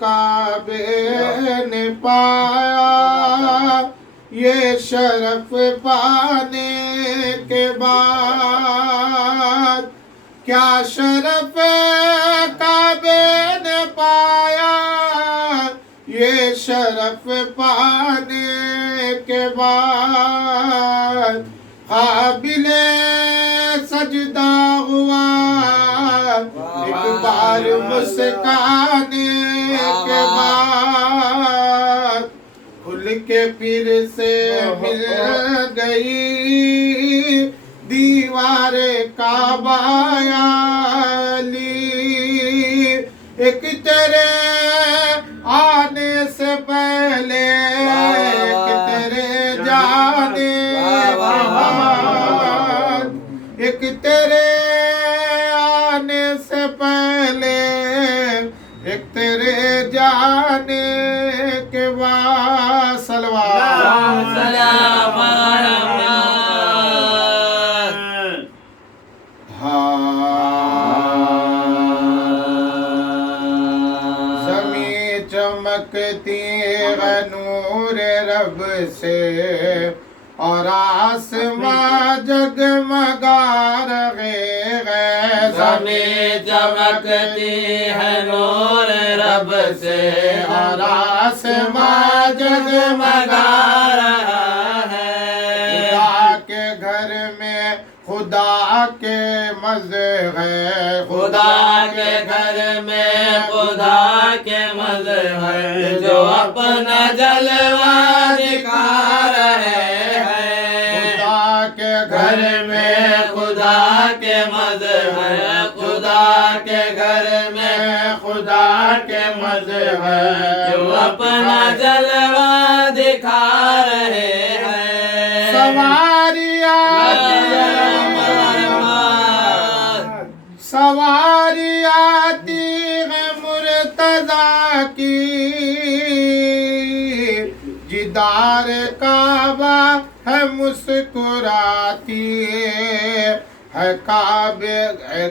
کعبے نے پایا یہ شرف پانے کے بعد، کیا شرف کعبے نے پایا یہ شرف پانے کے بعد، قابل سجدہ ہوا ایک بار مسکانے کے بعد، کھل کے پھر سے مل گئی دیوار کعبہ یا علی، ایک تیرے آنے سے پہلے ایک تیرے جانے کے بعد، ایک تیرے آنے سے پہلے ایک تیرے جانے کے بعد، صلوات زمین چمکتی ہے نور رب سے اور آسمان جگمگا رہے ہیں، زمین چمکتی ہے نور رب سے اور آسمان جگمگا رہا ہے، خدا کے گھر میں خدا کے مزے ہے، خدا کے گھر میں خدا کے مزے ہیں، جو اپنا جلوہ دکھا رہے ہیں، خدا کے گھر میں خدا کے مزے ہیں، خدا کے گھر میں خدا کے مزے ہے، جو اپنا جلوہ دکھا رہے ہیں، سواری آتی سواری آتی ہے مرتضیٰ کی، جدار کعبہ ہے مسکراتی ہے،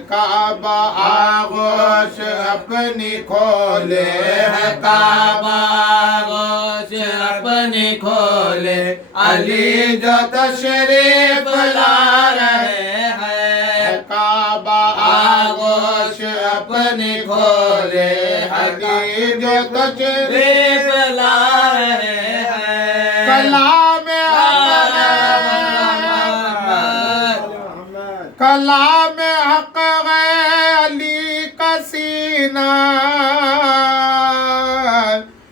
کعبہ آغوش اپنی کھولے ہے کعبہ آغوش اپنی کھولے، علی جو تشریف لا رہے ہیں، کعبہ آغوش اپنی کھولے، علی جو تشریف لا رہے ہیں، کلام کلام حق ہے علی کا سینہ،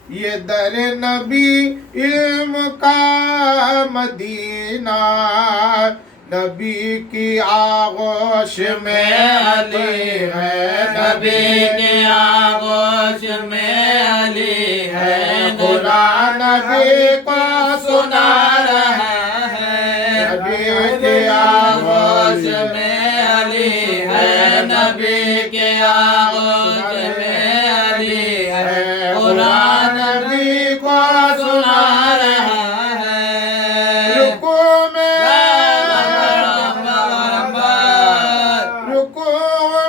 یہ در نبی علم کا مدینہ، نبی کی آغوش میں علی ہے، نبی کے آغوش میں علی ہے، قرآن نبی کو سنا رہا ہے، نبی کے آغوش میں علی ہے، نبی کے آغوش میں علی ہے، قرآن نبی کو سنا رہا ہے، رکوع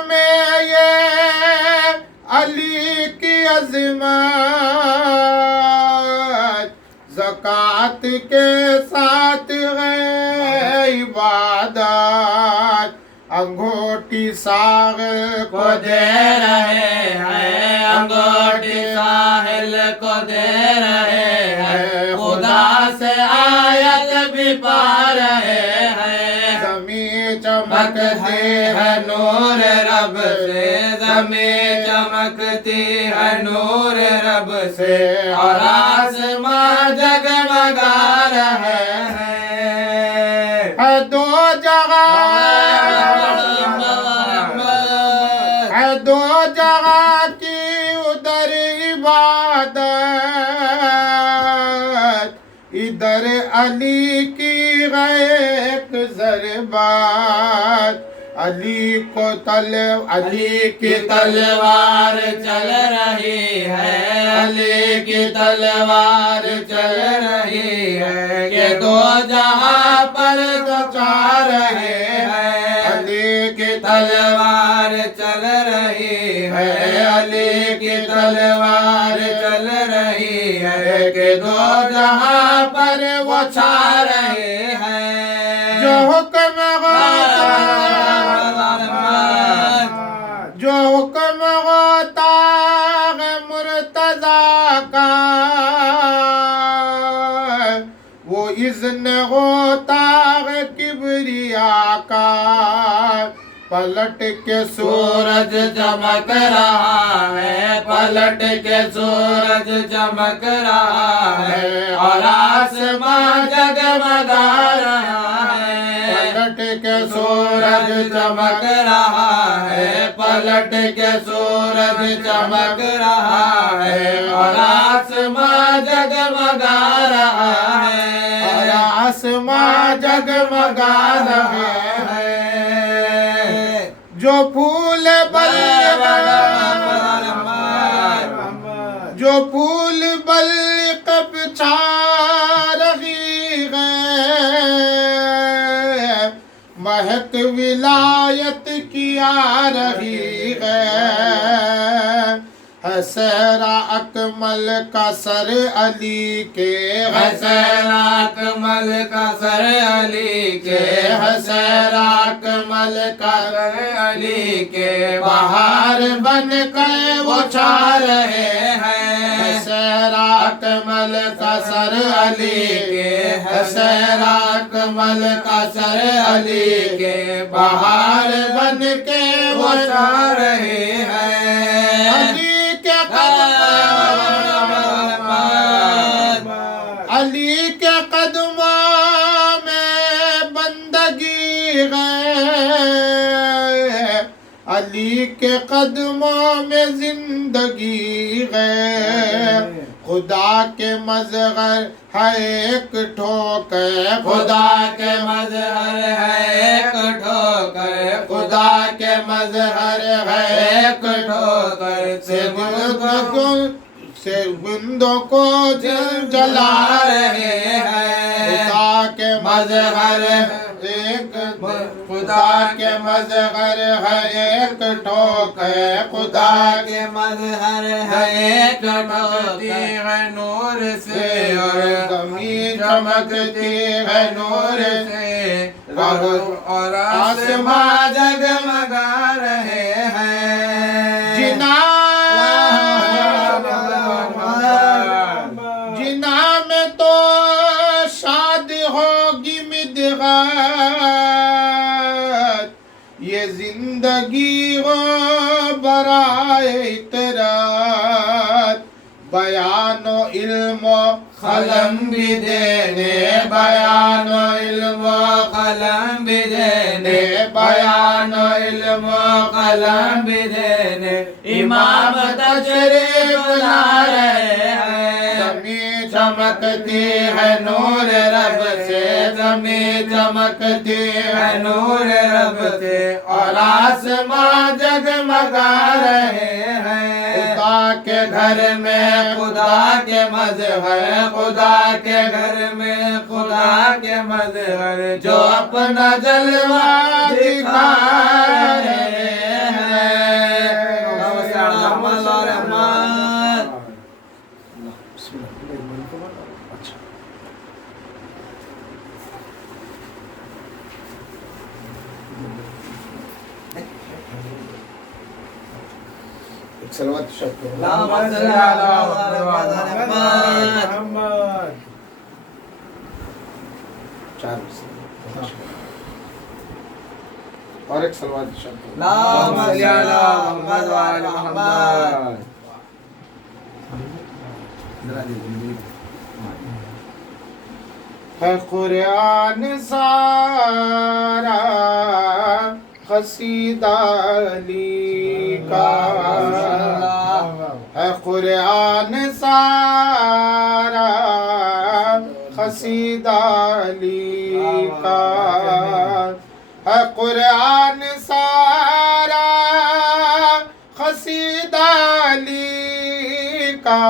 میں یہ علی کی عظمت، زکوٰۃ کے ساتھ ہے عبادت، انگوٹھی ساحل کو دے رہے ہیں، انگوٹھی ساحل کو دے رہے ہیں، خدا سے آیت بھی پا رہے ہیں، زمین چمکتی ہے نور رب سے، زمین چمکتی ہے نور رب سے، اور آسمان جگمگا رہے ہیں، دو جگہ ہے، دو جگہ کی ادھر عبادت، ادھر علی کی ایک ضربات، علی کی تلوار چل رہی ہے، علی کی تلوار چل رہی ہے، کہ دو جہاں پر بچا رہے ہیں، علی کی تلوار چل رہی ہے، علی کی تلوار چل رہی ہے کہ دو جہاں پر وہ چھا رہے ہیں جو حکم جو حکم ہوتا ہے مرتضیٰ کا وہ اذن ہوتا ہے کبریا کا پلٹ کے سورج چمک رہا ہے پلٹ کے سورج چمک رہا ہے اور آسمان جگمگا رہا ہے پلٹ کے سورج چمک رہا ہے پلٹ کے سورج چمک رہا ہے اور آسمان جگمگا رہا ہے اور آسمان جگمگا رہا ہے جو پھول جو پھول بلق بچھا رہی ہے مہک ولایت کی آ رہی ہے سہرا اکمل کا سر علی کے سہرا اکمل کا سر علی کے سہرا اکمل کا سر علی کے بہار بن کے وہ چھا رہے ہیں سہرا اکمل کا سر علی کے سہرا اکمل کا سر علی کے بہار بن کے وہ چھا رہے ہیں علی کے قدموں میں بندگی ہے علی کے قدموں میں زندگی ہے خدا کے مظہر ہے ایک ٹھوکر خدا کے مظہر ہے ایک ٹھوکر خدا کے مظہر ہے ایک ٹھوکر سے بندوں کو جلا رہے ہیں خدا کے مظہر ایک خدا کے مظہر ہے ایک ٹھوکر خدا کے مظہر ہے ایک ٹھوکتی ہے نور سے اور زمین چمکتی ہے نور سے اور آسمان جگمگا رہے ہیں جنا میں تو شاد ہوگی مدحت یہ زندگی ہو برائے اطرات بیان و علم و قلم بھی دینے بیان و علم و قلم بھی دینے بیان و علم و قلم بھی دینے امام تشریف لا رہے ہیں زمین چمکتی ہے نور رب سے زمین چمکتی ہے نور رب سے اور آسمان جگمگا رہے ہیں خدا کے گھر میں خدا کے مظہر خدا کے گھر میں خدا کے مظہر جو اپنا جلوہ دکھا رہے ہیں صلوات شکر اللهم صل على محمد اور ایک صلوات شکر اللهم صل على محمد وعلى محمد ہے قرآن سارا قصیدہ علی کا ہے قرآن سارا قصیدہ علی کا ہے قرآن سارا قصیدہ علی کا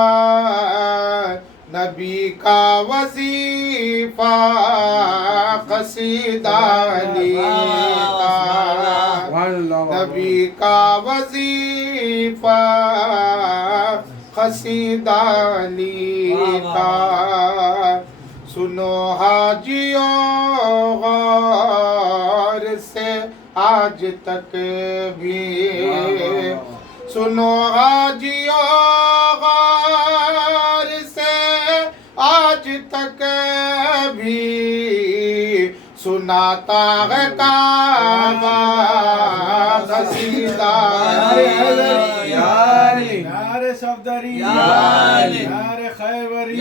نبی کا وظیفہ قصیدہ علی کا نبی کا وظیفہ قصیدہ علی کا سنو حاجیوں غور سے آج تک بھی سنو حاجیوں غور سے آج تک بھی سناتا ہے کعبہ قصیدہ نعرے صفدری نعرے خیبری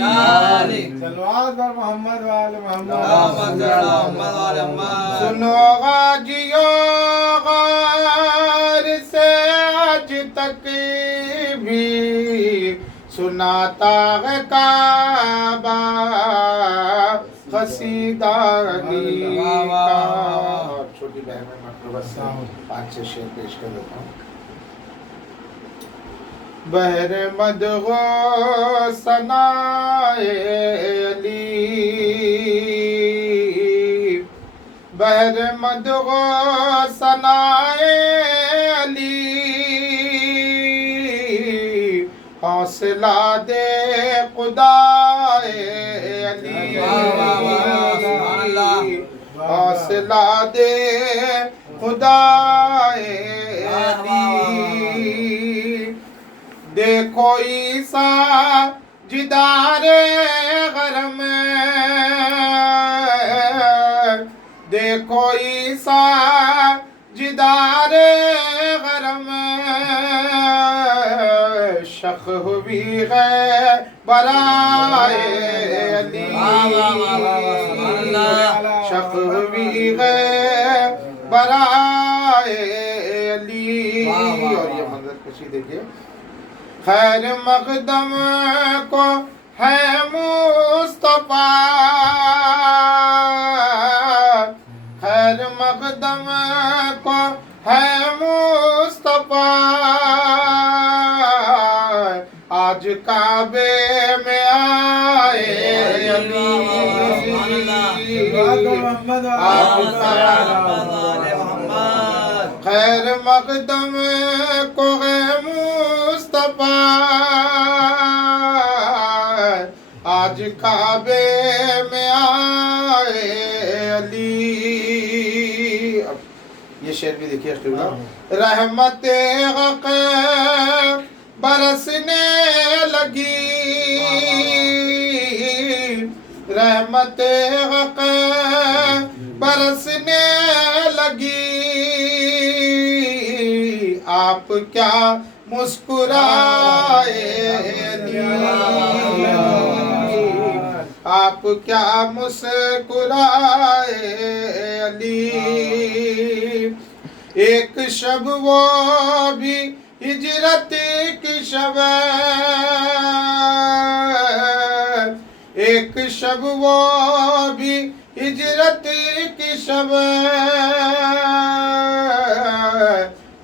صلوات بر محمد وآل محمد سنو غاجیوں غار سے آج تک بھی سناتا ہے کعبہ قصیدہ علی کا اور چھوٹی بہن میں مطلب 5-6 شعر پیش کر دیتا ہوں بحر مدغو ثنائے علی بحر مدغو ثنائے علی حوصلہ دے خدائے علی حوصلہ دے خدائے علی دیکھو عیسیٰ جدار غرم دیکھو عیسیٰ جدار غرم شخ ہوئی ہے برائے علی شخ ہوئی ہے برائے علی اور یہ منظر کشی دیکھیے خیر مقدم کو ہے مصطفیٰ خیر مقدم کو ہے مصطفیٰ آج کعبے میں آئے علی خیر مقدم کو ہے مصطفیٰ آج کعبے میں آئے علی اب یہ شعر بھی دیکھیے رحمت حق برسنے لگی رحمت حق برسنے لگی آپ کیا مسکرائے علی آپ کیا مسکرائے علی ایک شب وہ بھی ہجرت کی شب ایک شب وہ بھی ہجرت کی شب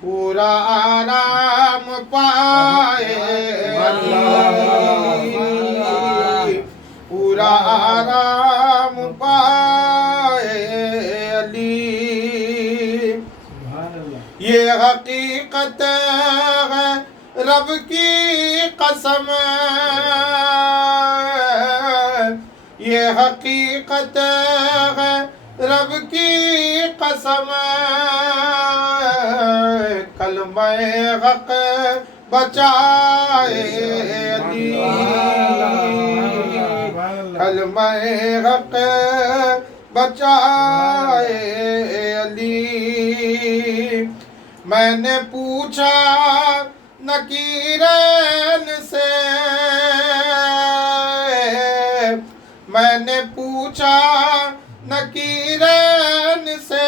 پورا آرام پائے پورا آرام پائے علی یہ حقیقت ہے رب کی قسم یہ حقیقت ہے رب کی قسم کلمہ حق بچائے علی کلمہ حق بچائے علی میں نے پوچھا نکیرین سے میں نے پوچھا نکیرین سے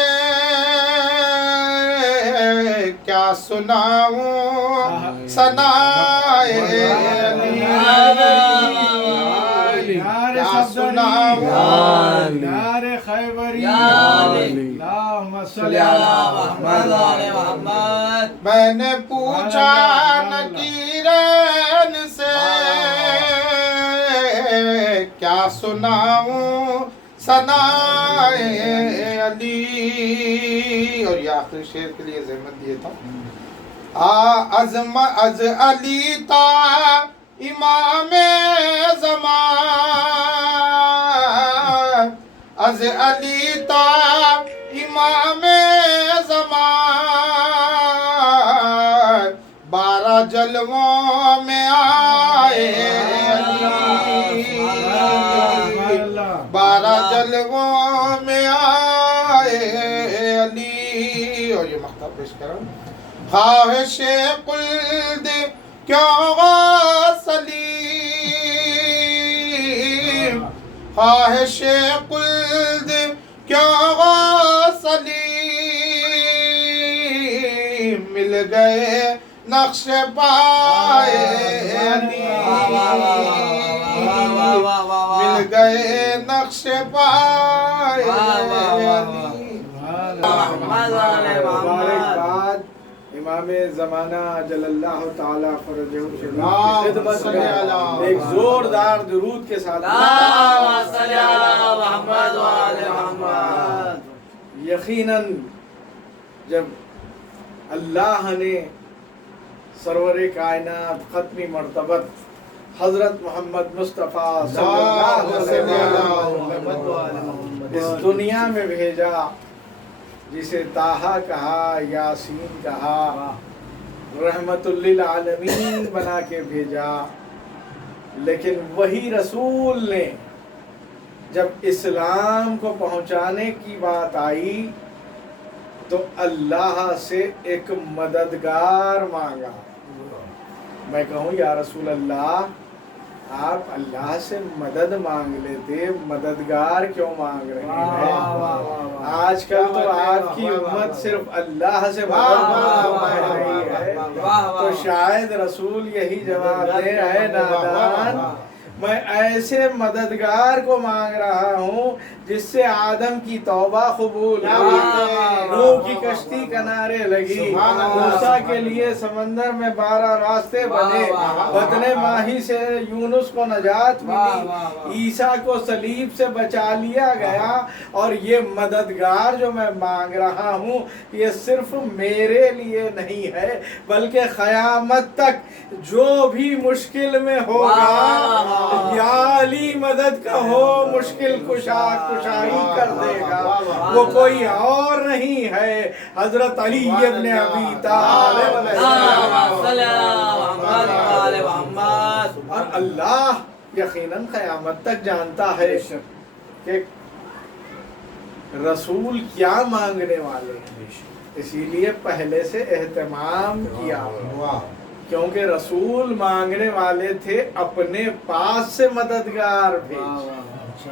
کیا سناؤں ثنائے علی کیا سناؤں نعرے خیبری اللہم صلی محمد میں نے پوچھا نکیرین سے کیا سناؤں ثنائے علی اور یہ آخری شعر کے لیے زحمت دیے تھا از علی تا امام زمان از علی تا امام زمان 12 جلووں میں آئے علی 12 جلووں میں آئے علی اور یہ مقطع پیش کروں خواہش قلد کیوں سلیم خواہش قلد کیوں سلیم مل گئے نقش پائے علی مل گئے نقش پائے علی مبارکباد امام زمانہ جل اللہ تعالیٰ فرجہ اللہم شریف کی صلی خدمت علی میں ایک زوردار درود کے ساتھ یقیناً جب اللہ نے سرور کائنات ختمی مرتبت حضرت محمد مصطفیٰ صلی اللہ علیہ وسلم اس دنیا میں بھیجا جسے طٰہٰ کہا یاسین کہا رحمت للعالمین بنا کے بھیجا لیکن وہی رسول نے جب اسلام کو پہنچانے کی بات آئی تو اللہ سے ایک مددگار مانگا میں کہوں یا رسول اللہ آپ اللہ سے مدد مانگ لیتے مددگار کیوں مانگ رہے ہیں آج کل تو آپ کی امت صرف اللہ سے مدد مانگ رہی ہے تو شاید رسول یہی جواب دے اے نادان میں ایسے مددگار کو مانگ رہا ہوں جس سے آدم کی توبہ قبول ہوئی نوح کی کشتی کنارے لگی موسیٰ کے لیے سمندر میں 12 راستے بنے بطن ماہی سے یونس کو نجات ملی عیسیٰ کو صلیب سے بچا لیا گیا اور یہ مددگار جو میں مانگ رہا ہوں یہ صرف میرے لیے نہیں ہے بلکہ قیامت تک جو بھی مشکل میں ہوگا یا علی مدد کا ہو مشکل کشائی کر دے گا وہ کوئی اور نہیں ہے حضرت علی ابن ابی طالب اور اللہ یقیناً قیامت تک جانتا ہے کہ رسول کیا مانگنے والے ہیں اسی لیے پہلے سے اہتمام کیا کیونکہ رسول مانگنے والے تھے اپنے پاس سے مددگار بھیج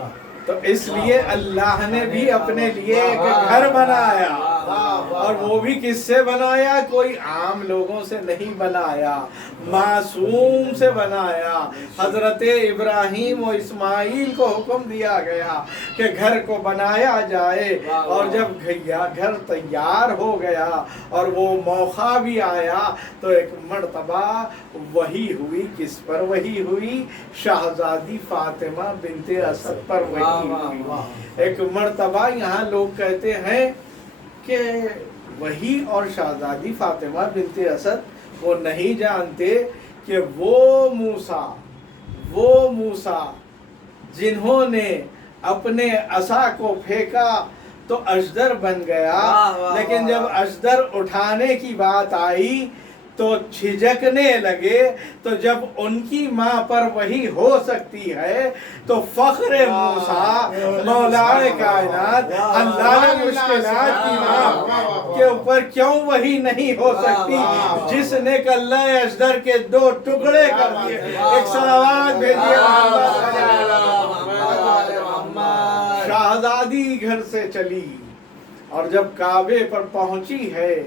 تو اس لیے اللہ نے بھی اپنے لیے ایک گھر بنایا اور وہ بھی کس سے بنایا کوئی عام لوگوں سے نہیں بنایا معصوم سے بنایا حضرت ابراہیم و اسماعیل کو حکم دیا گیا کہ گھر کو بنایا جائے اور جب گھر تیار ہو گیا اور وہ موقع بھی آیا تو ایک مرتبہ وحی ہوئی کس پر وحی ہوئی شہزادی فاطمہ بنت اسد پر وحی ہوئی ایک مرتبہ یہاں لوگ کہتے ہیں کہ وحی اور شہزادی فاطمہ بنت اسد وہ نہیں جانتے کہ وہ موسیٰ جنہوں نے اپنے عصا کو پھینکا تو اژدر بن گیا لیکن جب اژدر اٹھانے کی بات آئی تو جھجکنے لگے تو جب ان کی ماں پر وہی ہو سکتی ہے تو فخر موسیٰ مولائے کائنات اللہ مشکلات کی ماں کے اوپر کیوں وہی نہیں ہو سکتی جس نے کلہ اژدر کے 2 ٹکڑے کر دیے ایک صلوات بھیجیے شہزادی گھر سے چلی اور جب کعبے پر پہنچی ہے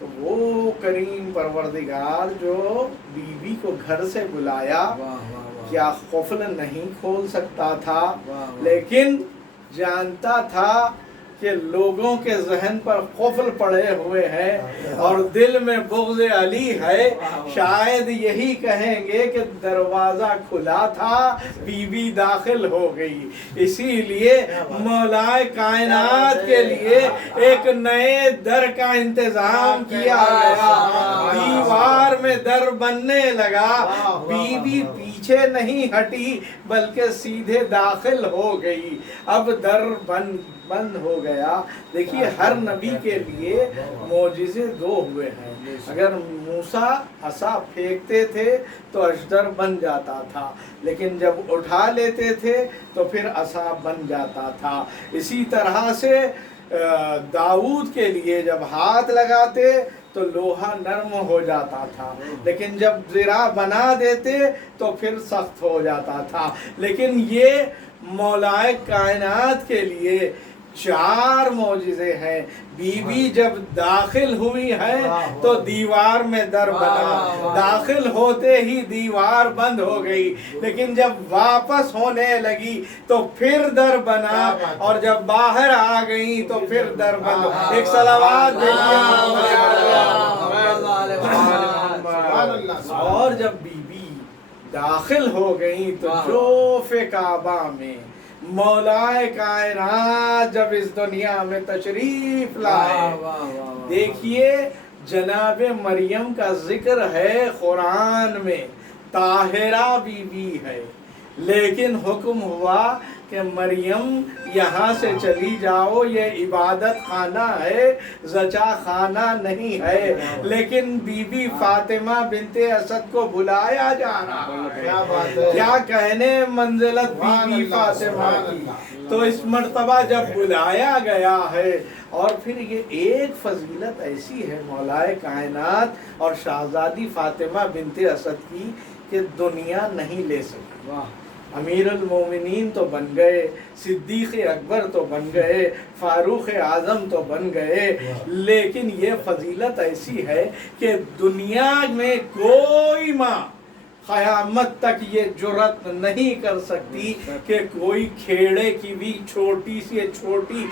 تو وہ کریم پروردگار جو بیوی کو گھر سے بلایا کیا قفل نہیں کھول سکتا تھا لیکن جانتا تھا کہ لوگوں کے ذہن پر قفل پڑے ہوئے ہیں اور دل میں بغض علی ہے، شاید یہی کہیں گے کہ دروازہ کھلا تھا، بی بی داخل ہو گئی۔ اسی لیے مولا کائنات کے لیے ایک نئے در کا انتظام کیا گیا، دیوار میں در بننے لگا، بی بی پیچھے نہیں ہٹی بلکہ سیدھے داخل ہو گئی، اب در بند ہو گیا۔ دیکھیے ہر نبی کے لیے معجزے دو ہوئے ہیں، اگر موسیٰ عصا پھینکتے تھے تو اشتر بن جاتا تھا، لیکن جب اٹھا لیتے تھے تو پھر عصا بن جاتا تھا۔ اسی طرح سے داؤد کے لیے جب ہاتھ لگاتے تو لوہا نرم ہو جاتا تھا، لیکن جب ذرا بنا دیتے تو پھر سخت ہو جاتا تھا۔ لیکن یہ مولا کائنات کے لیے 4 معجزے ہیں۔ بی بی جب داخل ہوئی ہے تو دیوار میں در بنا، داخل ہوتے ہی دیوار بند ہو گئی، لیکن جب واپس ہونے لگی تو پھر در بنا، اور جب باہر آ گئی تو پھر در بند۔ ایک صلوات اور جب بی بی داخل ہو گئی تو جوف کعبہ میں مولا کائنات جب اس دنیا میں تشریف لائے، دیکھیے جناب مریم کا ذکر ہے قرآن میں، طاہرہ بی بی ہے، لیکن حکم ہوا کہ مریم یہاں سے چلی جاؤ، یہ عبادت خانہ ہے، زچا خانہ نہیں ہے، لیکن بی بی فاطمہ بنت اسد کو بلایا جا رہا ہے۔ کیا کہنے منزلت بی بی فاطمہ کی، تو اس مرتبہ جب بلایا گیا ہے، اور پھر یہ ایک فضیلت ایسی ہے مولا کائنات اور شہزادی فاطمہ بنت اسد کی کہ دنیا نہیں لے سکی۔ امیر المومنین تو بن گئے، صدیق اکبر تو بن گئے، فاروق اعظم تو بن گئے، لیکن یہ فضیلت ایسی ہے کہ دنیا میں کوئی ماں قیامت تک یہ جرأت نہیں کر سکتی کہ کوئی کھیڑے کی بھی چھوٹی سی چھوٹی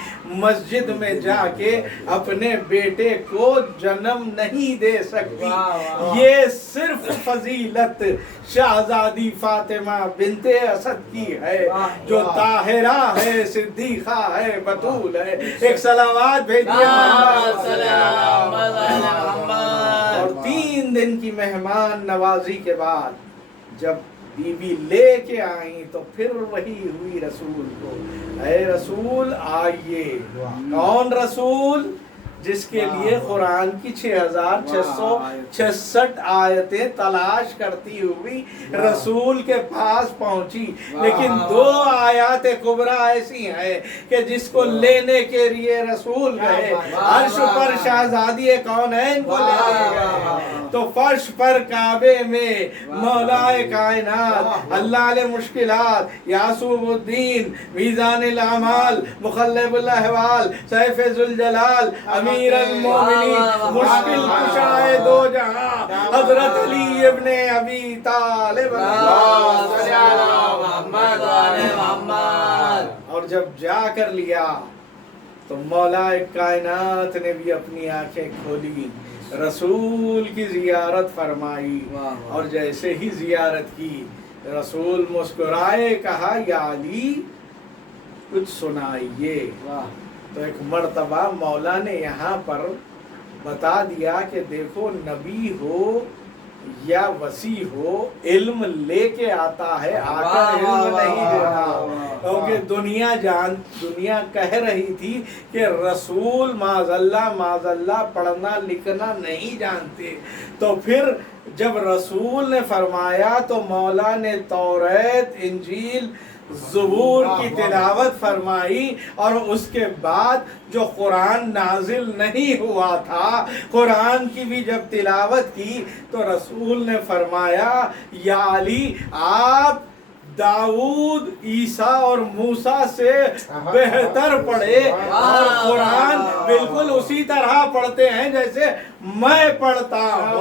مسجد میں جا کے اپنے بیٹے کو جنم نہیں دے سکتی۔ یہ صرف فضیلت شہزادی فاطمہ بنت اسد کی ہے، جو طاہرہ ہے، صدیقہ ہے، بطول ہے۔ ایک صلوات بھیجیے۔ اور 3 دن کی مہمان نوازی کے بعد جب بی بی لے کے آئیں تو پھر وہی ہوئی رسول کو، اے رسول آئیے۔ کون رسول؟ جس کے لیے قرآن کی 6666 آیتیں تلاش کرتی ہوئی رسول کے پاس پہنچی، لیکن 2 آیات کبریٰ ایسی ہیں کہ جس کو لینے کے لیے رسول گئے، عرش پر شہزادی کونین کو لے گئے تو فرش پر کعبے میں مولا کائنات، اللہ علیہ مشکلات، یعصوب الدین، میزان الاعمال، مخلب الاحوال، سیف ذوالجلال، امیر المومنین، مشکل کشائے 2 جہاں، حضرت علی ابن ابی طالب، اور جب جا کر لیا تو مولا کائنات نے بھی اپنی آنکھیں کھولی، رسول کی زیارت فرمائی، اور جیسے ہی زیارت کی رسول مسکرائے، کہا یا علی کچھ سنائیے۔ تو ایک مرتبہ مولا نے یہاں پر بتا دیا کہ دیکھو نبی ہو یا وسیع ہو، علم لے کے آتا ہے، آ کر علم نہیں دیتا، کیونکہ دنیا کہہ رہی تھی کہ رسول معاذ اللہ پڑھنا لکھنا نہیں جانتے۔ تو پھر جب رسول نے فرمایا تو مولا نے توریت، انجیل، زبور کی تلاوت فرمائی، اور اس کے بعد جو قرآن نازل نہیں ہوا تھا قرآن کی بھی جب تلاوت کی تو رسول نے فرمایا یا علی آپ داؤد، عیسیٰ اور موسیٰ سے بہتر پڑھے، اور قرآن بالکل اسی طرح پڑھتے ہیں جیسے میں پڑھتا ہوں۔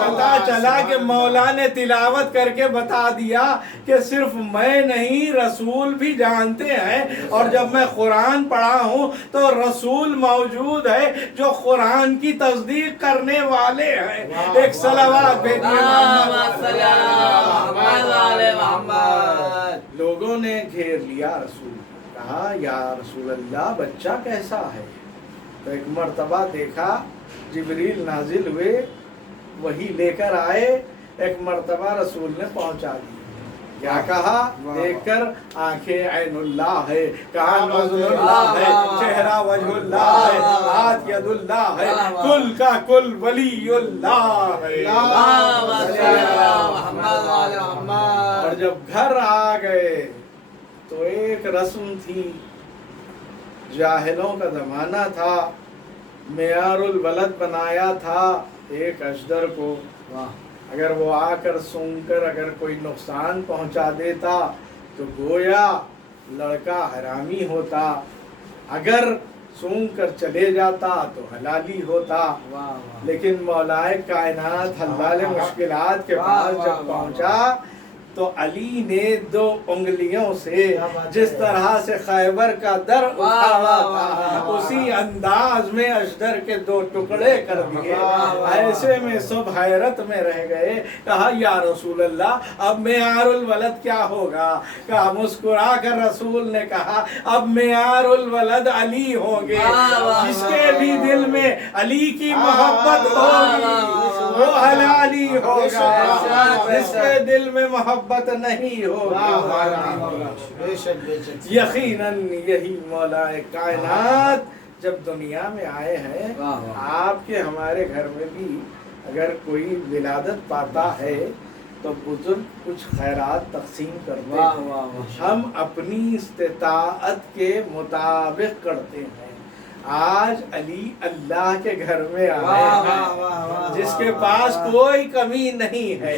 پتہ چلا کہ مولا نے تلاوت کر کے بتا دیا کہ صرف میں نہیں رسول بھی جانتے ہیں، اور جب میں قرآن پڑھا ہوں تو رسول موجود ہے جو قرآن کی تصدیق کرنے والے ہیں۔ ایک صلوات بھیجیے محمد۔ لوگوں نے گھیر لیا رسول، کہا یا رسول اللہ بچہ کیسا ہے؟ تو ایک مرتبہ دیکھا جبریل نازل ہوئے، وہی لے کر آئے، ایک مرتبہ رسول نے پہنچا دی۔ کیا کہا؟ دیکھ کر آنکھیں عین اللہ ہے، کان وزن اللہ ہے، چہرہ وجہ اللہ ہے، ہاتھ ید اللہ ہے، کل کا کل ولی اللہ ہے۔ اور جب گھر آ گئے تو ایک رسم تھی، جاہلوں کا زمانہ تھا، معیار الولد بنایا تھا ایک اشتر کو، اگر وہ آ کر سونگ کر اگر کوئی نقصان پہنچا دیتا تو گویا لڑکا حرامی ہوتا، اگر سونگ کر چلے جاتا تو حلالی ہوتا۔ لیکن مولائے کائنات حلال مشکلات کے پاس جب پہنچا تو علی نے 2 انگلیوں سے جس طرح سے خیبر کا در اٹھایا تھا اسی انداز میں اشتر کے 2 ٹکڑے کر دیے۔ ایسے میں سب حیرت میں رہ گئے، کہا یا رسول اللہ اب معیار الولد کیا ہوگا؟ کہا مسکرا کر رسول نے کہا اب معیار الولد علی ہوں گے، جس کے بھی دل میں علی کی محبت ہوگی وہ حلالی ہوگا، جس کے دل میں محبت نہیں ہوگا۔ یقیناً یہی مولا کائنات جب دنیا میں آئے ہیں، آپ کے ہمارے گھر میں بھی اگر کوئی ولادت پاتا ہے تو بزرگ کچھ خیرات تقسیم کرتے ہیں، ہم اپنی استطاعت کے مطابق کرتے ہیں۔ آج علی اللہ کے گھر میں آئے ہیں جس کے پاس کوئی کمی نہیں ہے،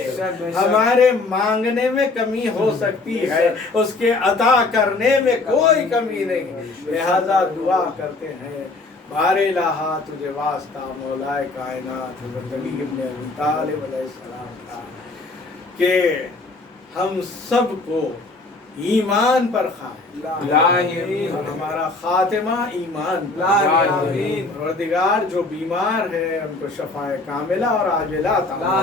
ہمارے مانگنے میں کمی ہو سکتی ہے، اس کے عطا کرنے میں کوئی کمی نہیں، لہذا دعا کرتے ہیں بار الہا تجھے واسطہ مولا کائنات حضرت علی ابن ابی طالب علیہ السلام کا کہ ہم سب کو ایمان پر ہمارا خاتمہ ایمان پروردگار جو بیمار ہے ان کو شفائے کاملہ اور عاجلہ عطا،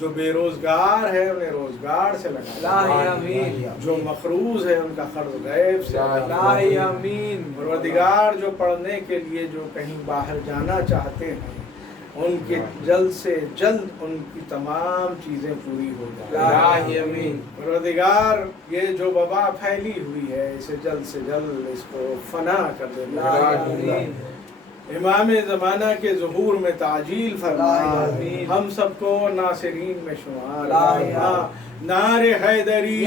جو بے روزگار ہے انہیں روزگار سے لگا، جو مقروض ہے ان کا قرض غیب سے لگا، پروردگار جو پڑھنے کے لیے جو کہیں باہر جانا چاہتے ہیں ان کے جلد سے جلد ان کی تمام چیزیں پوری ہو جائیں۔ پروردگار یہ جو وبا پھیلی ہوئی ہے اسے جلد سے جلد اس کو فنا کر دے، امام زمانہ کے ظہور میں تعجیل فرما، ہم سب کو ناصرین میں شمار، نعرہ حیدری